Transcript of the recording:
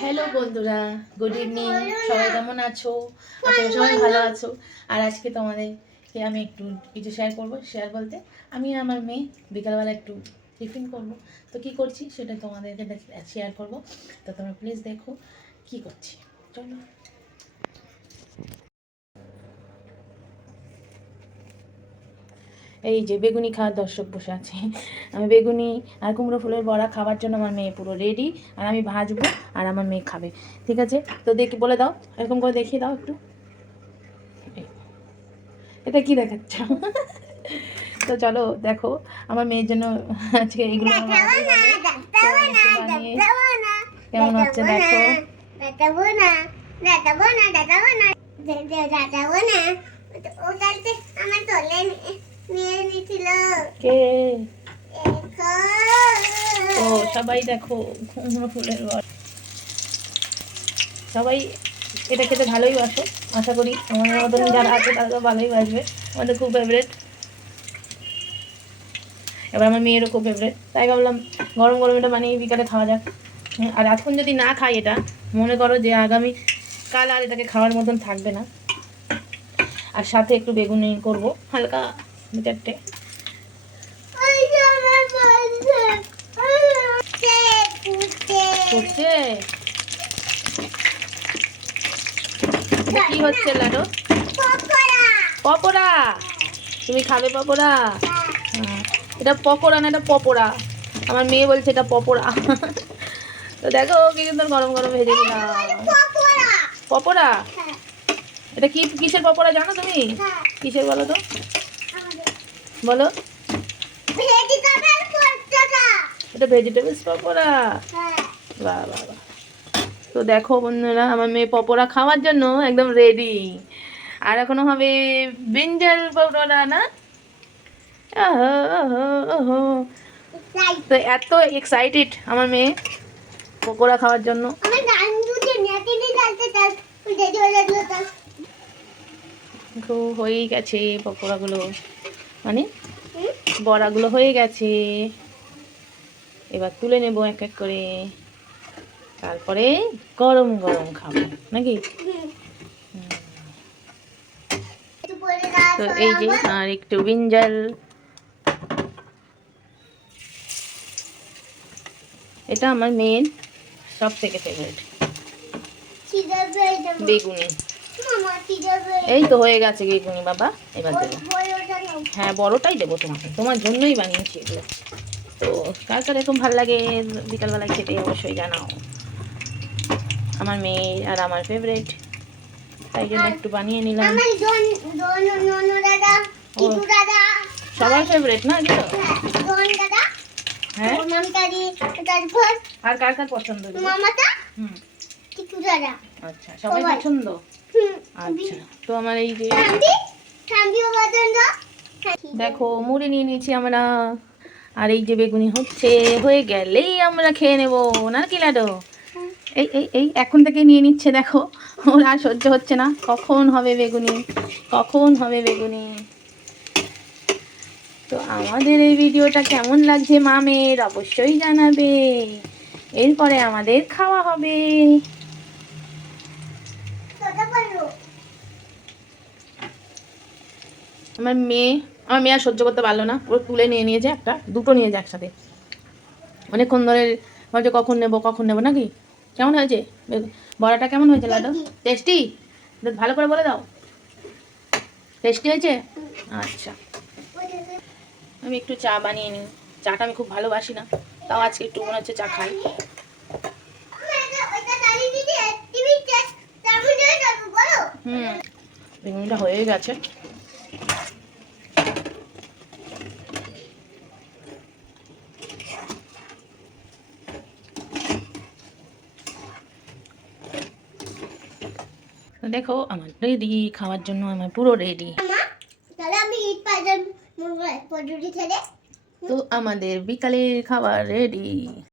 Hello বন্ধুরা। Good evening সবাই কেমন আছো? আচ্ছা সবাই ভালো আছো। আর আজকে তোমাদেরকে আমি একটু কিছু শেয়ার করব। শেয়ার বলতে আমি আমার মেয়ে বিকালবেলা একটু টিফিন করব। তো কি করছি সেটা তোমাদেরকে শেয়ার করব। তো তোমরা প্লিজ দেখো কি করছি। চলো। এই যে বেগুনি খাওয়ার দর্শক বসে আছে। আমি বেগুনি আর কুমড়ো ফুলের বড়া খাওয়ার জন্য আমার মেয়ে পুরো রেডি আর আমি ভাজবো আর আমার মেয়ে খাবে। ঠিক আছে? তো দেখি বলে দাও এরকম করে দেখিয়ে দাও একটু। এটা কি দেখাচ্ছ? তো চলো দেখো আমার মেয়ের জন্য আজকে এগুলো কেমন হচ্ছে দেখো। আমার তোলে কে? ও সবাই দেখো কুমড়ো ফুলের বড়া সবাই এটা খেতে ভালোই বাসো আশা করি। আমাদের মতন যারা আছে তারা তো ভালোই বাসবে। আমাদের খুব ফেভারেট এবার আমার মেয়েরও খুব ফেভারেট তাই ভাবলাম গরম গরম এটা বানিয়ে বিকালে খাওয়া যাক। আর এখন যদি না খাই এটা মনে করো যে আগামী কাল আর এটাকে খাওয়ার মতন থাকবে না। আর সাথে একটু বেগুনি করব হালকা দু চারটে। করছে? কি হচ্ছে লাডো পকোড়া। তুমি খাবে পকোড়া? হ্যাঁ। এটা পকোড়া না এটা পপোড়া। আমার মেয়ে বলছে এটা পপোড়া। তো দেখো কি সুন্দর গরম গরম ভেজে দিলাম। পপোড়া? এটা কি কিসের পকোড়া জানো তুমি? কিসের বলো তো? বলো। এটা ভেজিটেবলস পকোড়া। তো দেখো বন্ধুরা আমার মেয়ে পকোড়া খাওয়ার জন্য একদম রেডি আর এখনও হবে ব্রিঞ্জাল পকোড়া না। তো এত এক্সাইটেড আমার মেয়ে পকোড়া খাওয়ার জন্য। তো হয়েই গেছে পকোড়াগুলো। মানে বড়াগুলো হয়ে গেছে। এবার তুলে নেব এক এক করে। তারপরে গরম গরম খাব, নাকি? তো এই যে আর একটু বিঞ্জাল এটা আমার মেয়ের সব থেকে ফেভারিট বেগুনি। এই তো হয়ে গেছে বেগুনি, বাবা। এবার দেবো। হ্যাঁ বড়টাই দেবো তোমাকে। তোমার জন্যই বানিয়েছি এগুলো। তো কার কার এরকম ভালো লাগে? বিকালবেলায় খেতে অবশ্যই জানাও। আমার মেয়ে আর আমার ফেভারিট তাই জন্য একটু বানিয়ে নিলাম। সবার ফেভারিট না এগুলো হ্যাঁ, হ্যাঁ? আর কার কার পছন্দ? মামাটা হুম। আচ্ছা সবাই। পছন্দ? আচ্ছা তো আমার এই যে পছন্দ। দেখো মুড়ি নিয়ে নিয়েছি আমরা। আর এই যে বেগুনি হচ্ছে হয়ে গেলেই আমরা খেয়ে নেব। না কি লাডো এই এই এই, এখন থেকে নিয়ে নিচ্ছে, দেখো। ওর আর সহ্য হচ্ছে না। কখন হবে বেগুনি? কখন হবে বেগুনি? তো আমাদের এই ভিডিওটা কেমন লাগছে মামের, অবশ্যই জানাবে। এরপরে আমাদের খাওয়া হবে। আমার মেয়ে আমার মেয়ে আর সহ্য করতে পারল না। ওর তুলে নিয়ে নিয়েছে একটা, দুটো নিয়ে যায় একসাথে। অনেকক্ষণ ধরে ভাবছে কখন নেব কখন নেব? নাকি? কেমন হয়েছে? বড়াটা কেমন হয়েছে লাডু টেস্টি। ভালো করে বলে দাও। টেস্টি হয়েছে? আচ্ছা। আমি একটু চা বানিয়ে নিই। চাটা আমি খুব ভালোবাসি না। তাও আজকে একটু মনে হচ্ছে চা খাই। হুম। হয়ে গেছে। দেখো আমার রেডি খাওয়ার জন্য আমার পুরো রেডি তো আমাদের বিকালের খাবার রেডি